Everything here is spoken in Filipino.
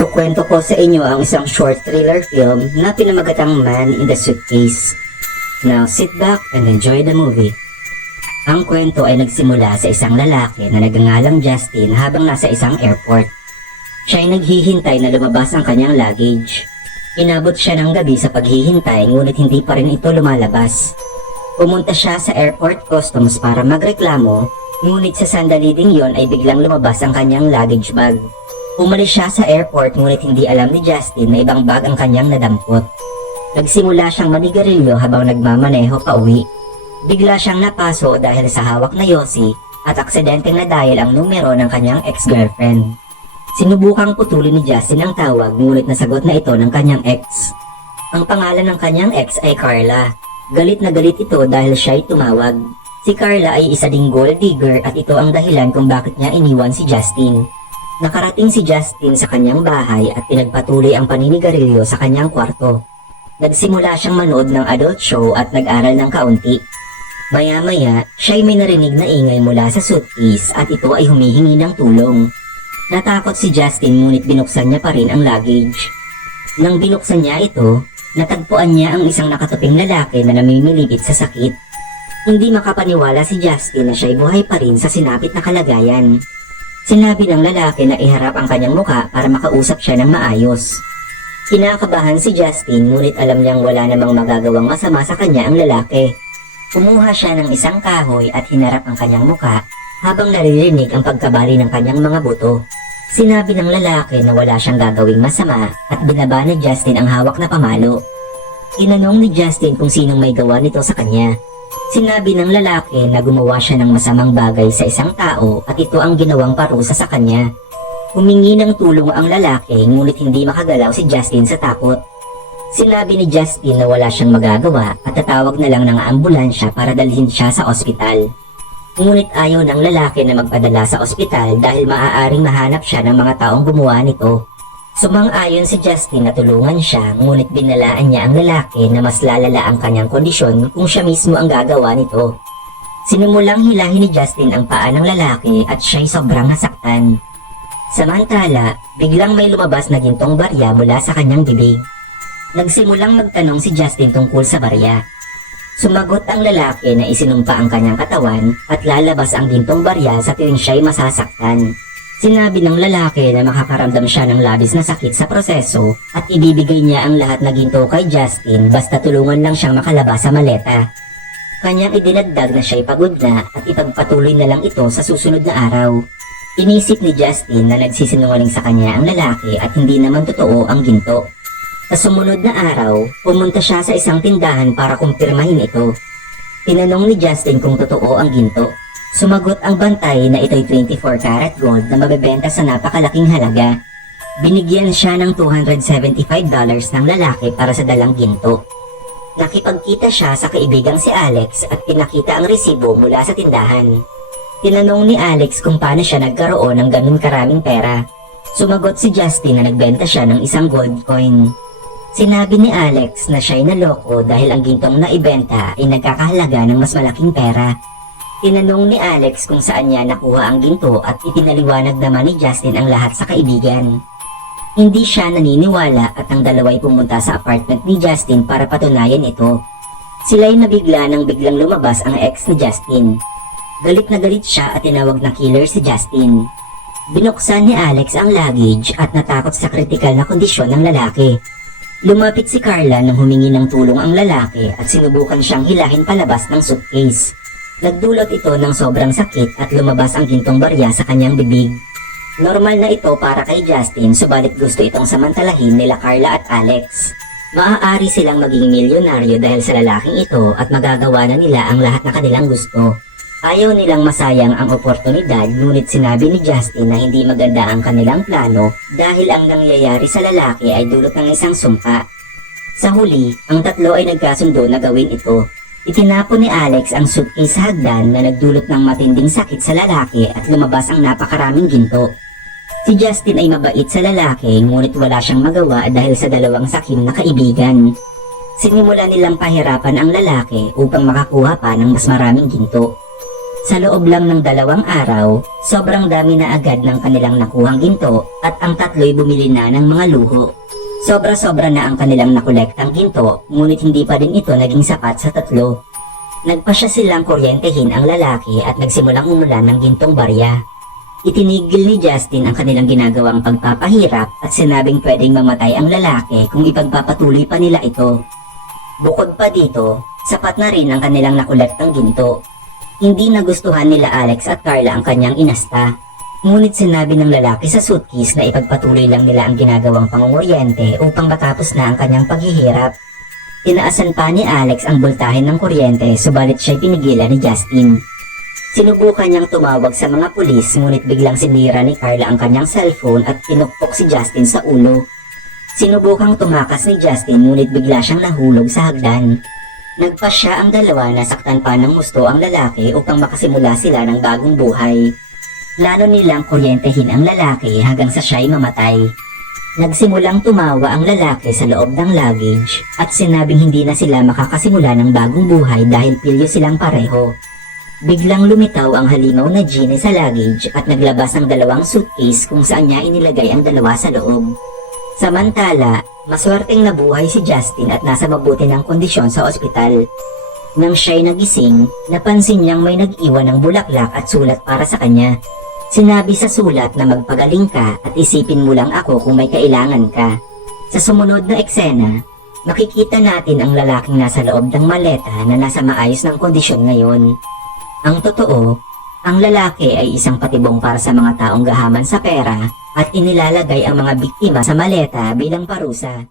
Kukwento ko sa inyo ang isang short thriller film na pinamagatang Man in the Suitcase. Now sit back and enjoy the movie. Ang kwento ay nagsimula sa isang lalaki na nagangalang Justin habang nasa isang airport. Siya ay naghihintay na lumabas ang kanyang luggage. Inabot siya ng gabi sa paghihintay ngunit hindi pa rin ito lumalabas. Pumunta siya sa airport customs para magreklamo ngunit sa sandali ding yon ay biglang lumabas ang kanyang luggage bag. Umalis siya sa airport ngunit hindi alam ni Justin na ibang bag ang kanyang nadampot. Nagsimula siyang manigarilyo habang nagmamaneho pa uwi. Bigla siyang napaso dahil sa hawak na yosi at aksidente na dahil ang numero ng kanyang ex-girlfriend. Sinubukang putulin ni Justin ang tawag ngunit nasagot na ito ng kanyang ex. Ang pangalan ng kanyang ex ay Carla. Galit na galit ito dahil siya ay tumawag. Si Carla ay isa ding gold digger at ito ang dahilan kung bakit niya iniwan si Justin. Nakarating si Justin sa kanyang bahay at pinagpatuloy ang paninigarilyo sa kanyang kwarto. Nagsimula siyang manood ng adult show at nag-aral ng kaunti. Maya-maya, siya'y may narinig na ingay mula sa suitcase at ito ay humihingi ng tulong. Natakot si Justin ngunit binuksan niya pa rin ang luggage. Nang binuksan niya ito, natagpuan niya ang isang nakatuping lalaki na namimilipit sa sakit. Hindi makapaniwala si Justin na siya'y buhay pa rin sa sinapit na kalagayan. Sinabi ng lalaki na iharap ang kanyang muka para makausap siya ng maayos. Kinakabahan si Justin ngunit alam niyang wala namang magagawang masama sa kanya ang lalaki. Kumuha siya ng isang kahoy at hinarap ang kanyang muka habang naririnig ang pagkabali ng kanyang mga buto. Sinabi ng lalaki na wala siyang gagawing masama at binaba ni Justin ang hawak na pamalo. Tinanong ni Justin kung sinong may gawa nito sa kanya. Sinabi ng lalaki na gumawa siya ng masamang bagay sa isang tao at ito ang ginawang parusa sa kanya. Humingi ng tulong ang lalaki ngunit hindi makagalaw si Justin sa takot. Sinabi ni Justin na wala siyang magagawa at tatawag na lang ng ambulansya para dalhin siya sa ospital. Ngunit ayaw ng lalaki na magpadala sa ospital dahil maaaring mahanap siya ng mga taong gumawa nito. Sumang-ayon si Justin na tulungan siya ngunit binalaan niya ang lalaki na mas lalala ang kanyang kondisyon kung siya mismo ang gagawa nito. Sinimulang hilahin ni Justin ang paa ng lalaki at siya'y sobrang nasaktan. Samantala, biglang may lumabas na gintong barya mula sa kanyang bibig. Nagsimulang magtanong si Justin tungkol sa barya. Sumagot ang lalaki na isinumpa ang kanyang katawan at lalabas ang gintong barya sa tuwing siya'y masasaktan. Sinabi ng lalaki na makakaramdam siya ng labis na sakit sa proseso at ibibigay niya ang lahat na ginto kay Justin basta tulungan lang siyang makalabas sa maleta. Kanyang idinagdag na siya'y pagod na at ipagpatuloy na lang ito sa susunod na araw. Inisip ni Justin na nagsisinungaling sa kanya ang lalaki at hindi naman totoo ang ginto. Sa sumunod na araw, pumunta siya sa isang tindahan para kumpirmahin ito. Tinanong ni Justin kung totoo ang ginto. Sumagot ang bantay na ito'y 24 karat gold na mabebenta sa napakalaking halaga. Binigyan siya ng $275 ng lalaki para sa dalang ginto. Nakipagkita siya sa kaibigang si Alex at pinakita ang resibo mula sa tindahan. Tinanong ni Alex kung paano siya nagkaroon ng ganun karaming pera. Sumagot si Justin na nagbenta siya ng isang gold coin. Sinabi ni Alex na siya'y naloko dahil ang gintong na ibenta ay nagkakahalaga ng mas malaking pera. Tinanong ni Alex kung saan niya nakuha ang ginto at ipinaliwanag naman ni Justin ang lahat sa kaibigan. Hindi siya naniniwala at ang dalaway pumunta sa apartment ni Justin para patunayan ito. Sila'y nabigla nang biglang lumabas ang ex ni Justin. Galit na galit siya at tinawag na killer si Justin. Binuksan ni Alex ang luggage at natakot sa kritikal na kondisyon ng lalaki. Lumapit si Carla nang humingi ng tulong ang lalaki at sinubukan siyang hilahin palabas ng suitcase. Nagdulot ito ng sobrang sakit at lumabas ang gintong barya sa kanyang bibig. Normal na ito para kay Justin subalit gusto itong samantalahin nila Carla at Alex. Maaari silang maging milyonaryo dahil sa lalaking ito at magagawa na nila ang lahat na kanilang gusto. Ayaw nilang masayang ang oportunidad ngunit sinabi ni Justin na hindi maganda ang kanilang plano dahil ang nangyayari sa lalaki ay dulot ng isang sumpa. Sa huli, ang tatlo ay nagkasundo na gawin ito. Itinapon ni Alex ang suitcase sa hagdan na nagdulot ng matinding sakit sa lalaki at lumabas ang napakaraming ginto. Si Justin ay mabait sa lalaki ngunit wala siyang magawa dahil sa dalawang sakim na kaibigan. Sinimula nilang pahirapan ang lalaki upang makakuha pa ng mas maraming ginto. Sa loob lang ng dalawang araw, sobrang dami na agad ng kanilang nakuhang ginto at ang tatlo'y bumili na ng mga luho. Sobra-sobra na ang kanilang nakolektang ginto, ngunit hindi pa rin ito naging sapat sa tatlo. Nagpasya silang kuryentehin ang lalaki at nagsimulang umulan ng gintong barya. Itinigil ni Justin ang kanilang ginagawang pagpapahirap at sinabing pwedeng mamatay ang lalaki kung ipagpapatuloy pa nila ito. Bukod pa dito, sapat na rin ang kanilang nakolektang ginto. Hindi nagustuhan nila Alex at Carla ang kanyang inasta. Ngunit sinabi ng lalaki sa suitcase na ipagpatuloy lang nila ang ginagawang pangunguryente upang matapos na ang kanyang paghihirap. Tinaasan pa ni Alex ang bultahin ng kuryente subalit siya'y pinigilan ni Justin. Sinubukan niyang tumawag sa mga pulis ngunit biglang sinira ni Carla ang kanyang cellphone at pinukpok si Justin sa ulo. Sinubukang tumakas ni Justin ngunit bigla siyang nahulog sa hagdan. Nagpasya ang dalawa na saktan pa ng gusto ang lalaki upang makasimula sila ng bagong buhay. Lalo nilang kuryentehin ang lalaki hanggang sa siya'y mamatay. Nagsimulang tumawa ang lalaki sa loob ng luggage at sinabing hindi na sila makakasimula ng bagong buhay dahil pilyo silang pareho. Biglang lumitaw ang halimaw na genie sa luggage at naglabas ng dalawang suitcase kung saan niya inilagay ang dalawa sa loob. Samantala, maswerteng nabuhay si Justin at nasa mabuti ng kondisyon sa ospital. Nang siya'y nagising, napansin niyang may nag-iwan ng bulaklak at sulat para sa kanya. Sinabi sa sulat na magpagaling ka at isipin mo lang ako kung may kailangan ka. Sa sumunod na eksena, makikita natin ang lalaking nasa loob ng maleta na nasa maayos ng kondisyon ngayon. Ang totoo, ang lalaki ay isang patibong para sa mga taong gahaman sa pera at inilalagay ang mga biktima sa maleta bilang parusa.